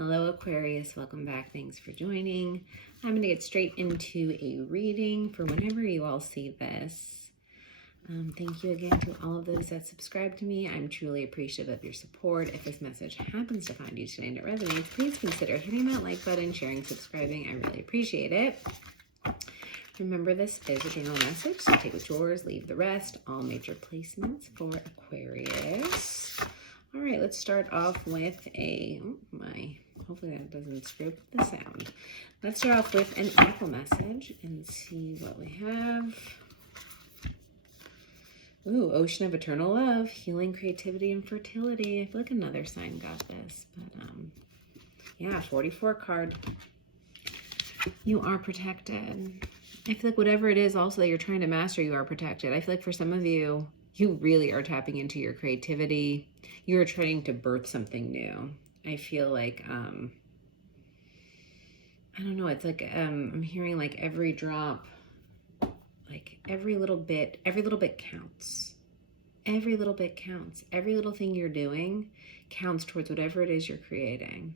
Hello Aquarius, welcome back. Thanks for joining. I'm going to get straight into a reading for whenever you all see this. Thank you again to all of those that subscribe to me. I'm truly appreciative of your support. If this message happens to find you today and it resonates, please consider hitting that like button, sharing, subscribing. I really appreciate it. Remember, this is a general message, so take what's yours, leave the rest. All major placements for Aquarius. All right, let's start off with hopefully that doesn't screw up the sound. Let's start off with an oracle message and see what we have. Ooh, Ocean of Eternal Love, Healing, Creativity, and Fertility. I feel like another sign got this, but yeah, 44 card. You are protected. I feel like whatever it is also that you're trying to master, you are protected. I feel like for some of you, you really are tapping into your creativity. You're trying to birth something new. I feel like, I don't know, it's like, I'm hearing like every drop, like every little bit counts. Every little bit counts. Every little thing you're doing counts towards whatever it is you're creating.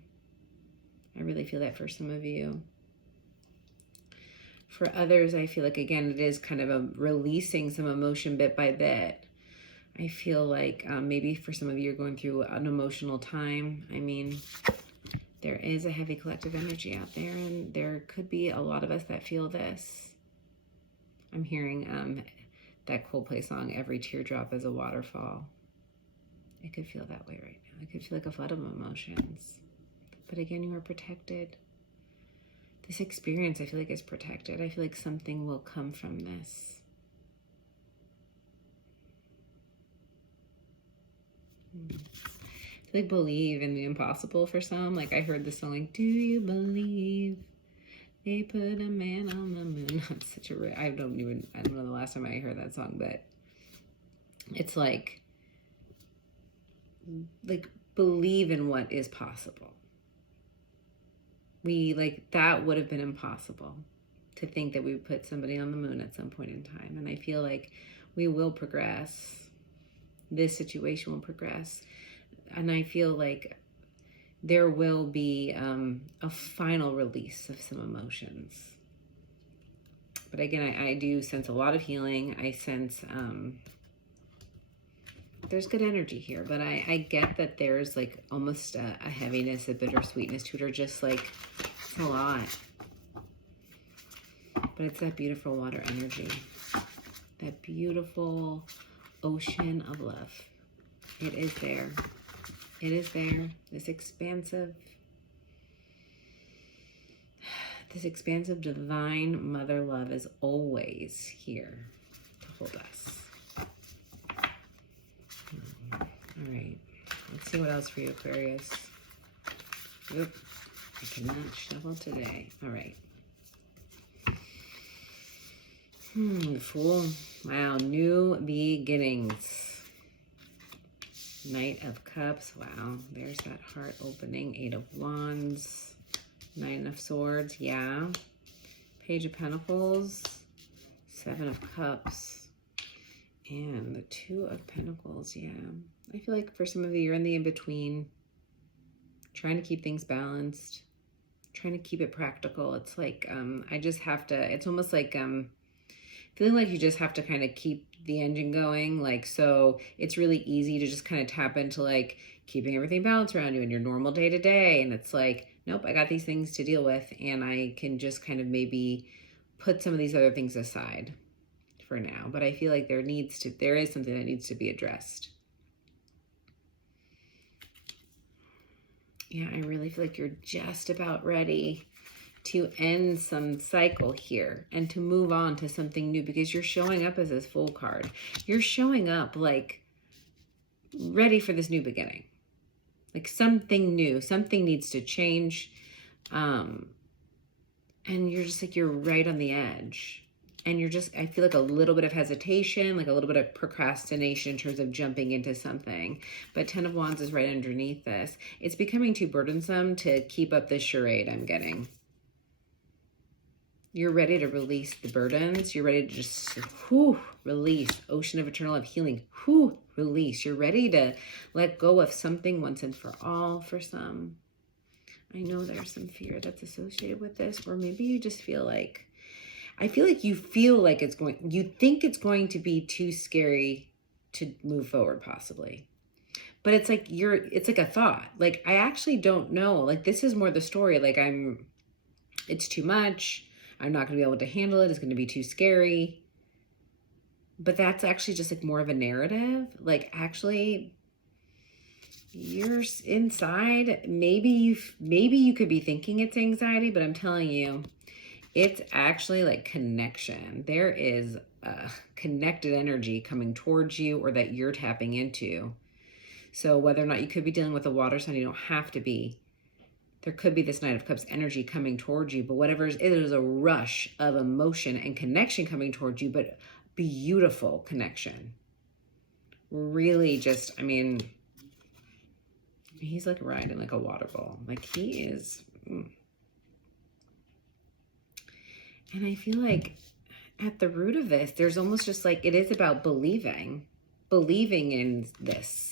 I really feel that for some of you. For others, I feel like, again, it is kind of a releasing some emotion bit by bit. I feel like maybe for some of you, you're going through an emotional time. I mean, there is a heavy collective energy out there, and there could be a lot of us that feel this. I'm hearing that Coldplay song, Every Teardrop is a Waterfall. I could feel that way right now. I could feel like a flood of emotions. But again, you are protected. This experience, I feel like, is protected. I feel like something will come from this. I feel like believe in the impossible for some. Like I heard the song, like, do you believe they put a man on the moon? That's such a, I don't know the last time I heard that song, but it's like believe in what is possible. That would have been impossible to think that we would put somebody on the moon at some point in time. And I feel like we will progress. This situation will progress. And I feel like there will be a final release of some emotions. But again, I do sense a lot of healing. I sense there's good energy here, but I get that there's like almost a heaviness, a bittersweetness to it, or just like it's a lot. But it's that beautiful water energy, that beautiful ocean of love. It is there. It is there. This expansive divine mother love is always here to hold us. All right, let's see what else for you, Aquarius. Oop, I cannot shuffle today. All right. Fool. Wow, new beginnings. Knight of Cups. Wow, there's that heart opening. 8 of Wands. 9 of Swords. Yeah. Page of Pentacles. 7 of Cups. And the 2 of Pentacles. Yeah. I feel like for some of you, you're in the in-between. Trying to keep things balanced. Trying to keep it practical. It's like, I just have to, it's almost like, feeling like you just have to kind of keep the engine going. Like, so it's really easy to just kind of tap into like keeping everything balanced around you in your normal day to day. And it's like, nope, I got these things to deal with. And I can just kind of maybe put some of these other things aside for now. But I feel like there is something that needs to be addressed. Yeah, I really feel like you're just about ready to end some cycle here and to move on to something new, because you're showing up as this Fool card. You're showing up like ready for this new beginning. Like something new, something needs to change. And you're just like, you're right on the edge. And you're just, I feel like a little bit of hesitation, like a little bit of procrastination in terms of jumping into something. But 10 of Wands is right underneath this. It's becoming too burdensome to keep up this charade I'm getting. You're ready to release the burdens. You're ready to just, release. Ocean of Eternal Love, healing, release. You're ready to let go of something once and for all for some. I know there's some fear that's associated with this, or maybe you just feel like, I feel like you feel like you think it's going to be too scary to move forward possibly. But it's like it's like a thought. Like, I actually don't know. Like, this is more the story. Like, it's too much. I'm not going to be able to handle it. It's going to be too scary. But that's actually just like more of a narrative. Like, actually, you're inside. Maybe you could be thinking it's anxiety, but I'm telling you, it's actually like connection. There is a connected energy coming towards you, or that you're tapping into. So whether or not you could be dealing with a water sign, you don't have to be. There could be this Knight of Cups energy coming towards you, but whatever it is a rush of emotion and connection coming towards you, but beautiful connection. Really just, I mean, he's like riding like a water ball. Like, he is. And I feel like at the root of this, there's almost just like, it is about believing in this.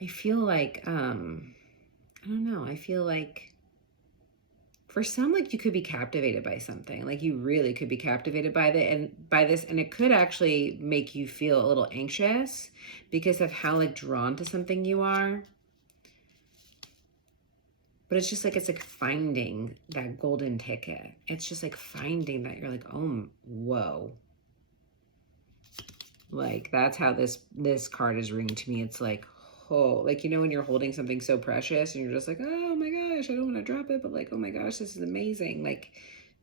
I feel like, I don't know. I feel like for some, like, you could be captivated by something. Like, you really could be captivated by this, and it could actually make you feel a little anxious because of how like drawn to something you are. But it's like finding that golden ticket. It's just like finding that you're like, oh, whoa. Like, that's how this card is ringing to me. It's like, oh, like, you know, when you're holding something so precious and you're just like, oh my gosh, I don't want to drop it, but like, oh my gosh, this is amazing. Like,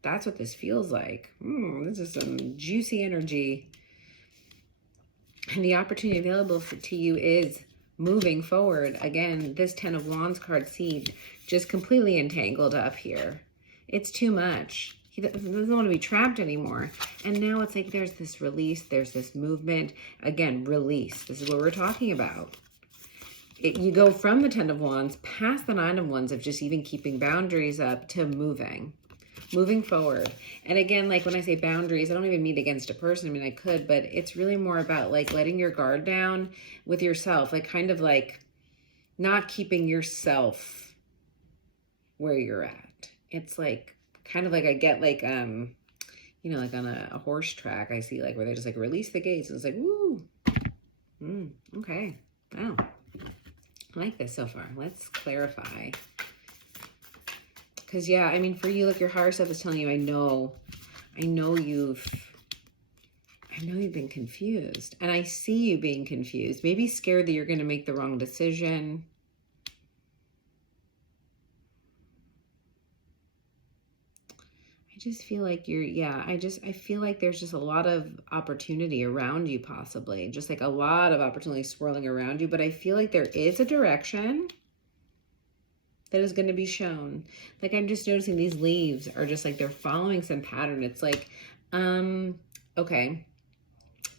that's what this feels like. This is some juicy energy. And the opportunity available to you is moving forward. Again, this 10 of Wands card seemed just completely entangled up here. It's too much. He doesn't want to be trapped anymore. And now it's like there's this release, there's this movement. Again, release. This is what we're talking about. You go from the 10 of Wands past the 9 of Wands of just even keeping boundaries up to moving forward. And again, like when I say boundaries, I don't even mean against a person. I mean, I could, but it's really more about like letting your guard down with yourself, like kind of like not keeping yourself where you're at. It's like kind of like I get like, you know, like on a horse track, I see like where they just like release the gates and it's like, woo. Okay. Wow. I like this so far. Let's clarify. Because, yeah, I mean, for you, like your higher self is telling you, I know you've been confused. And I see you being confused. Maybe scared that you're going to make the wrong decision. I just feel like I feel like there's just a lot of opportunity around you, possibly. Just like a lot of opportunity swirling around you. But I feel like there is a direction that is going to be shown. Like, I'm just noticing these leaves are just like, they're following some pattern. It's like, okay.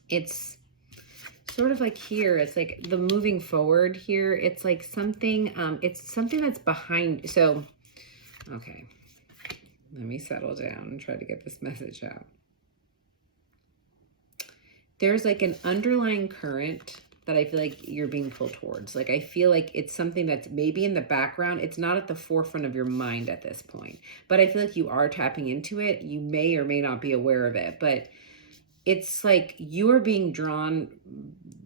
It's sort of like here. It's like the moving forward here. It's like something, it's something that's behind. So, okay. Let me settle down and try to get this message out. There's like an underlying current that I feel like you're being pulled towards. Like, I feel like it's something that's maybe in the background. It's not at the forefront of your mind at this point, but I feel like you are tapping into it. You may or may not be aware of it, but it's like you are being drawn,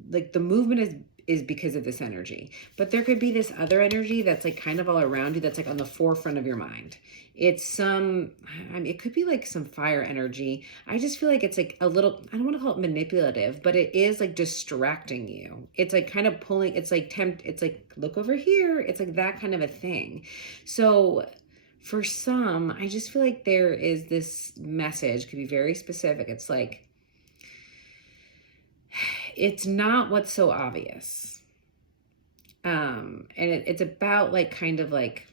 like the movement is because of this energy, but there could be this other energy that's like kind of all around you. That's like on the forefront of your mind. It's it could be like some fire energy. I just feel like it's like a little, I don't want to call it manipulative, but it is like distracting you. It's like kind of pulling, it's like it's like, look over here. It's like that kind of a thing. So for some, I just feel like there is this message, could be very specific. It's like, it's not what's so obvious. And it's about like kind of like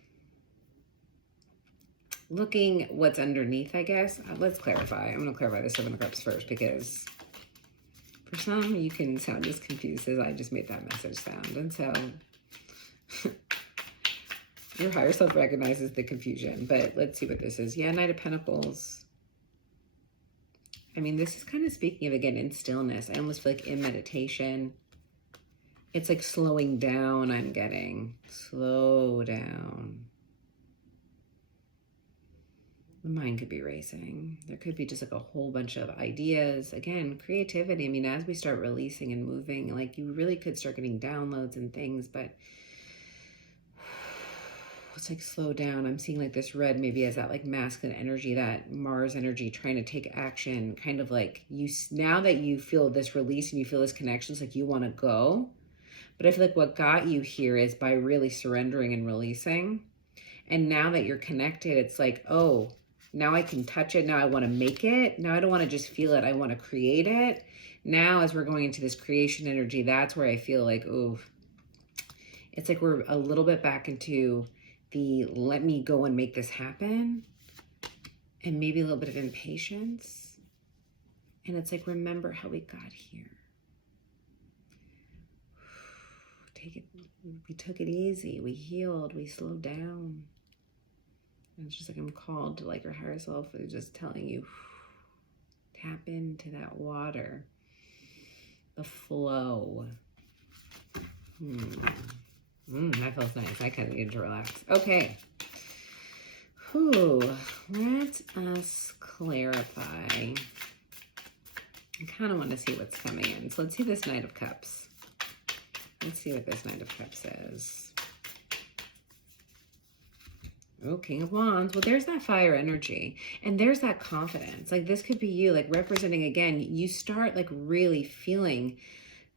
looking what's underneath, I guess. Let's clarify. I'm going to clarify the 7 of Cups first, because for some, you can sound as confused as I just made that message sound. And so your higher self recognizes the confusion, but let's see what this is. Yeah, Knight of Pentacles. I mean, this is kind of speaking of, again, in stillness. I almost feel like in meditation, It's like slowing down, I'm getting. Slow down. The mind could be racing. There could be just like a whole bunch of ideas. Again, creativity. I mean, as we start releasing and moving, like you really could start getting downloads and things, but it's like slow down. I'm seeing like this red maybe as that like masculine energy, that Mars energy trying to take action, kind of like you, now that you feel this release and you feel this connection, it's like you want to go. But I feel like what got you here is by really surrendering and releasing. And now that you're connected, it's like, oh, now I can touch it. Now I want to make it. Now I don't want to just feel it. I want to create it. Now, as we're going into this creation energy, that's where I feel like, oh, it's like we're a little bit back into the let me go and make this happen. And maybe a little bit of impatience. And it's like, remember how we got here. We took it easy. We healed. We slowed down. And it's just like I'm called to like your higher self is just telling you, tap into that water, the flow. That feels nice. I kind of need to relax. Okay. Let us clarify. I kind of want to see what's coming in. So let's see this Knight of Cups. Let's see what this Knight of Cups says. Oh, King of Wands. Well, there's that fire energy. And there's that confidence. Like this could be you, like representing, again, you start like really feeling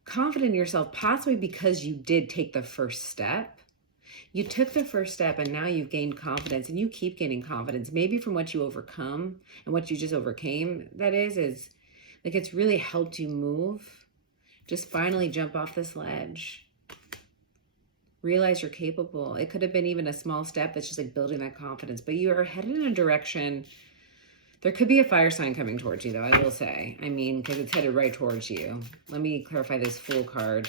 confident in yourself, possibly because you did take the first step. You took the first step and now you've gained confidence and you keep gaining confidence. Maybe from what you overcome and what you just overcame, that is like it's really helped you move. Just finally jump off this ledge. Realize you're capable. It could have been even a small step that's just like building that confidence, but you are headed in a direction. There could be a fire sign coming towards you though, I will say. I mean, because it's headed right towards you. Let me clarify this Fool card.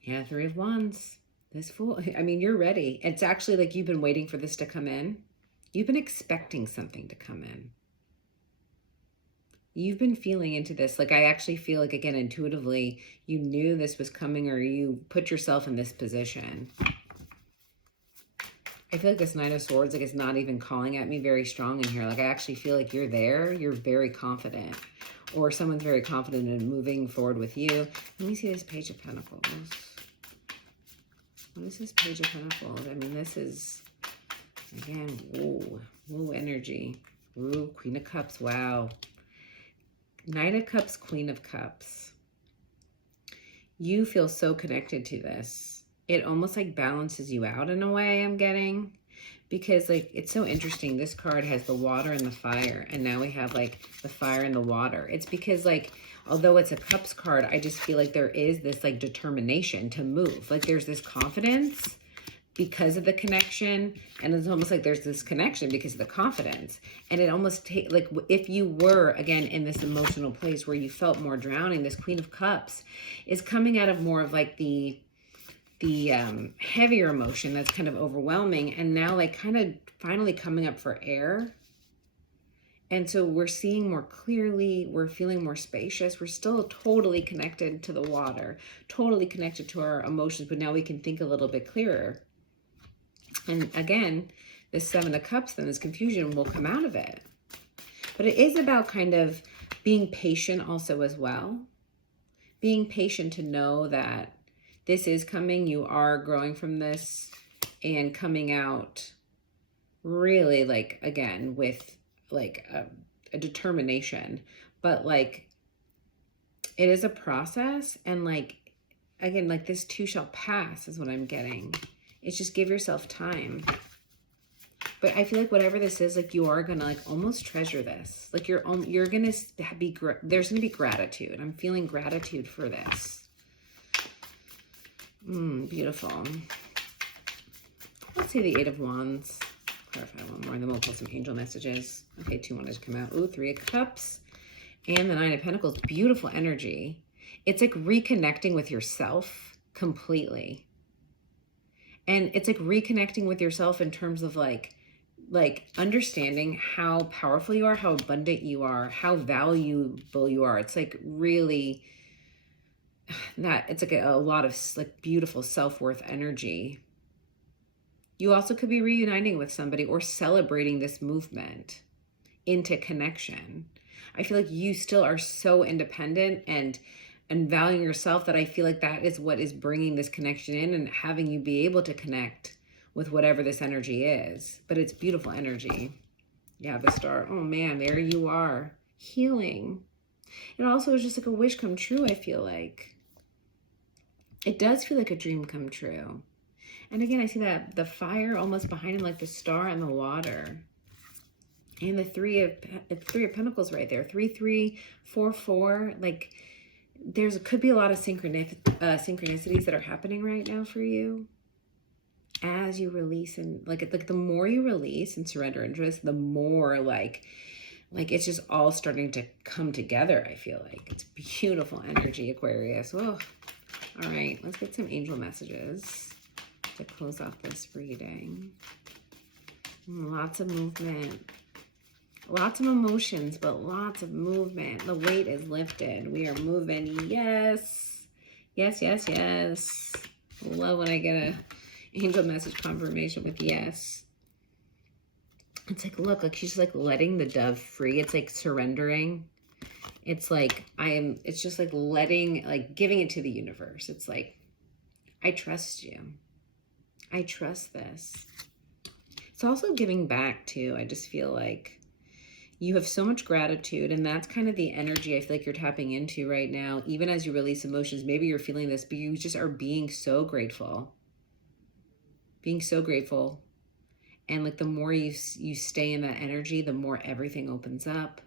Yeah, Three of Wands. This Fool, I mean, you're ready. It's actually like you've been waiting for this to come in. You've been expecting something to come in. You've been feeling into this. Like I actually feel like, again, intuitively, you knew this was coming or you put yourself in this position. I feel like this Knight of Swords, like it's not even calling at me very strong in here. Like I actually feel like you're there. You're very confident. Or someone's very confident in moving forward with you. Let me see this Page of Pentacles. What is this Page of Pentacles? I mean, this is... Again, whoa energy. Ooh, Queen of Cups, wow. Knight of Cups, Queen of Cups. You feel so connected to this. It almost like balances you out in a way, I'm getting. Because like, it's so interesting. This card has the water and the fire. And now we have like the fire and the water. It's because like, although it's a Cups card, I just feel like there is this like determination to move. Like there's this confidence because of the connection, and it's almost like there's this connection because of the confidence. And it almost like if you were again in this emotional place where you felt more drowning, this Queen of Cups is coming out of more of like the heavier emotion that's kind of overwhelming, and now like kind of finally coming up for air. And so we're seeing more clearly, we're feeling more spacious, we're still totally connected to the water, totally connected to our emotions, but now we can think a little bit clearer. And again, this Seven of Cups, then this confusion will come out of it. But it is about kind of being patient also as well. Being patient to know that this is coming, you are growing from this and coming out really like, again, with like a determination. But like, it is a process, and like, again, like this too shall pass is what I'm getting. It's just give yourself time. But I feel like whatever this is, like you are gonna like almost treasure this. Like you're gonna be, there's gonna be gratitude. I'm feeling gratitude for this. Beautiful. Let's see the Eight of Wands. Clarify one more, and then we'll pull some angel messages. Okay, two wanted to come out. Ooh, Three of Cups. And the Nine of Pentacles. Beautiful energy. It's like reconnecting with yourself completely. And it's like reconnecting with yourself in terms of like like understanding how powerful you are, how abundant you are, how valuable you are. It's like really that it's like a lot of like beautiful self-worth energy. You also could be reuniting with somebody or celebrating this movement into connection. I feel like you still are so independent and valuing yourself that I feel like that is what is bringing this connection in and having you be able to connect with whatever this energy is. But it's beautiful energy. Yeah, the star. Oh man, there you are. Healing. It also is just like a wish come true, I feel like. It does feel like a dream come true. And again, I see that the fire almost behind him, like the star and the water. And the three of Pentacles right there. 3, 3, 4, 4. Like could be a lot of synchronicities that are happening right now for you as you release, and like the more you release and surrender interest, the more like it's just all starting to come together. I feel like it's beautiful energy, Aquarius. Oh, all right, let's get some angel messages to close off this reading. Lots of movement. Lots of emotions, but lots of movement. The weight is lifted. We are moving. Yes. Yes, yes, yes. Love when I get a angel message confirmation with yes. It's like, look, like she's like letting the dove free. It's like surrendering. It's like it's just like letting, like giving it to the universe. It's like, I trust you. I trust this. It's also giving back too. I just feel like you have so much gratitude, and that's kind of the energy I feel like you're tapping into right now. Even as you release emotions, maybe you're feeling this, but you just are being so grateful. Being so grateful. And like the more you stay in that energy, the more everything opens up.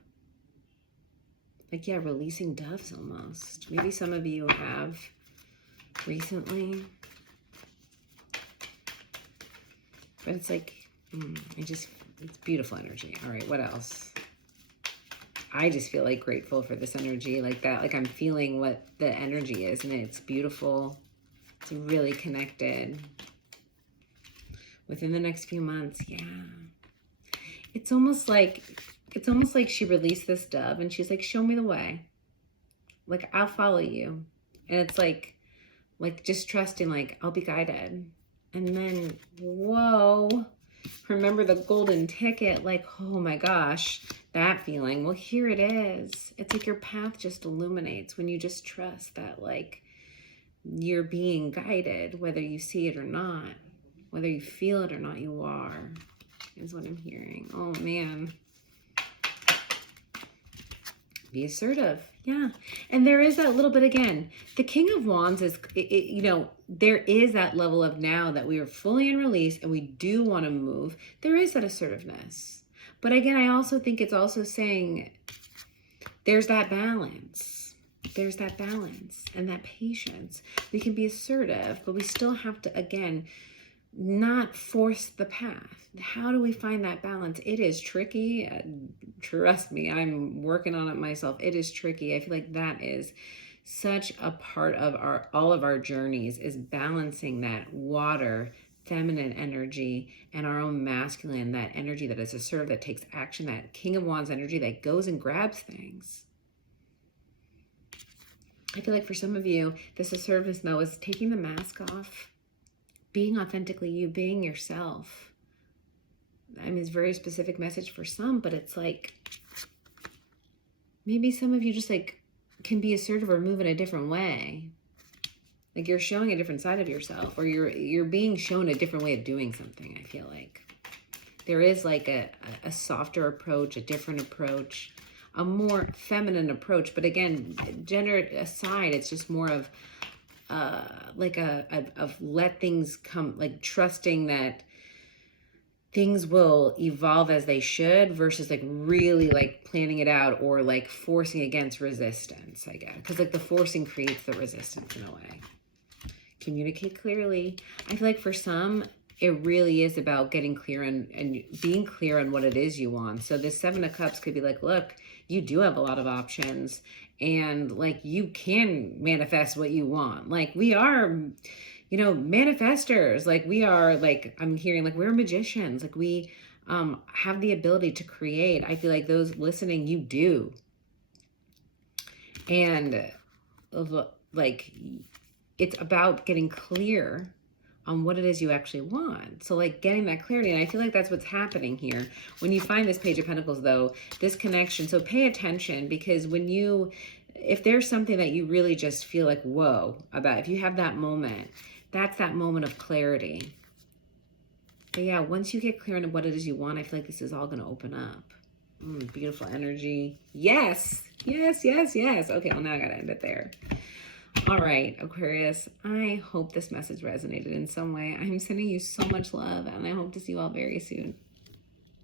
Like, yeah, releasing doves almost. Maybe some of you have recently. But it's like, it's beautiful energy. All right, what else? I just feel like grateful for this energy like that. Like I'm feeling what the energy is, and it's beautiful. It's really connected. Within the next few months, yeah. It's almost like she released this dove and she's like, show me the way. Like, I'll follow you. And it's like just trusting, like, I'll be guided. And then, whoa, remember the golden ticket, like, oh my gosh, that feeling. Well, here it is. It's like your path just illuminates when you just trust that, like, you're being guided, whether you see it or not, whether you feel it or not, you are, is what I'm hearing. Oh man. Be assertive. Yeah. And there is that little bit, again, the King of Wands is, you know, there is that level of now that we are fully in release and we do want to move. There is that assertiveness. But again, I also think it's also saying there's that balance. There's that balance and that patience. We can be assertive, but we still have to, again, not force the path. How do we find that balance? It is tricky. Trust me, I'm working on it myself. It is tricky. I feel like that is such a part of all of our journeys, is balancing that water, feminine energy, and our own masculine, that energy that is assertive, that takes action, that King of Wands energy that goes and grabs things. I feel like for some of you, this assertiveness though is taking the mask off, being authentically you, being yourself. I mean, it's a very specific message for some, but it's like, maybe some of you just like can be assertive or move in a different way. Like you're showing a different side of yourself, or you're being shown a different way of doing something. I feel like there is like a softer approach, a different approach, a more feminine approach. But again, gender aside, it's just more of like of let things come, like trusting that things will evolve as they should, versus like really like planning it out or like forcing against resistance, I guess. Because like the forcing creates the resistance in a way. Communicate clearly. I feel like for some, it really is about getting clear and being clear on what it is you want. So this 7 of Cups could be like, look, you do have a lot of options, and like you can manifest what you want. Like we are, you know, manifestors. Like we are, like I'm hearing, like we're magicians. Like we have the ability to create. I feel like those listening, you do. And like, it's about getting clear on what it is you actually want. So like getting that clarity, and I feel like that's what's happening here. When you find this Page of Pentacles though, this connection, so pay attention, because when you, if there's something that you really just feel like, whoa, about, if you have that moment, that's that moment of clarity. But yeah, once you get clear on what it is you want, I feel like this is all going to open up. Beautiful energy. Yes, yes, yes, yes. Okay, well now I got to end it there. All right, Aquarius, I hope this message resonated in some way. I'm sending you so much love, and I hope to see you all very soon.